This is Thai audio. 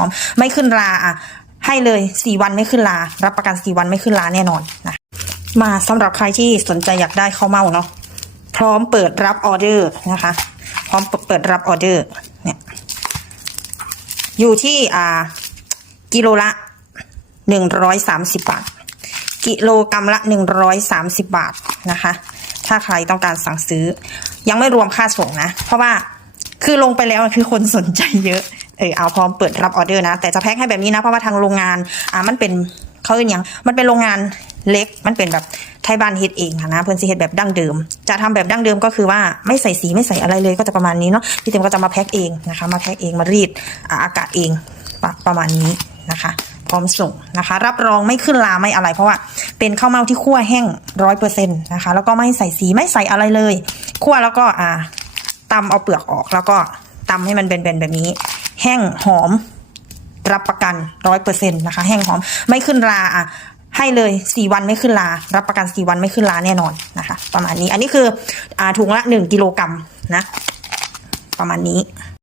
อมไม่ขึ้นราอะให้เลยสี่วันไม่ขึ้นรารับประกันสี่วันไม่ขึ้นราแน่นอนนะมาสำหรับใครที่สนใจอยากได้ข้าวเม่าเนาะพร้อมเปิดรับออเดอร์นะคะ พร้อมเปิดรับออเดอร์เนี่ยอยู่ที่อ่ากิโลละหนึ่งร้อยสามสิบบาท กิโลกรรัมละหนึ่งร้อยสามสิบบาทนะคะ ถ้าใครต้องการสั่งซื้อ ยังไม่รวมค่าส่งนะ เพราะว่าคือลงไปแล้วคือคนสนใจเยอะ เออเอาพร้อมเปิดรับออเดอร์นะ แต่จะแพ็คให้แบบนี้นะ เพราะว่าทางโรงงาน อ่ามันเป็นเขาเรียกยังมันเป็นโรงงานเล็ก มันเป็นแบบไทยบ้านเฮ็ดเองค่ะนะเพื่อนสิเฮ็ดแบบดั้งเดิม จะทำแบบดั้งเดิมก็คือว่าไม่ใส่สีไม่ใส่อะไรเลยก็จะประมาณนี้เนาะพี่เต็มก็จะมาแพ็คเองนะคะ มาแพ็คเองมารีดอากาศเองประมาณนี้นะคะพร้อมส่งนะคะ รับรองไม่ขึ้นลาไม่อะไร เพราะว่าเป็นข้าวเม่าที่คั่วแห้งร้อยเปอร์เซ็นต์นะคะ แล้วก็ไม่ใส่สีไม่ใส่อะไรเลยคั่วแล้วก็อ่าตำเอาเปลือกออกแล้วก็ตำให้มันเป็นๆแบบนี้ แห้งหอม รับประกันร้อยเปอร์เซ็นต์นะคะ แห้งหอมไม่ขึ้นราอะให้เลยสี่วันไม่ขึ้นลา รับประกันสี่วันไม่ขึ้นลาแน่นอนนะคะ ประมาณนี้อันนี้คืออ่าถุงละหนึ่งกิโลกรัมนะ ประมาณนี้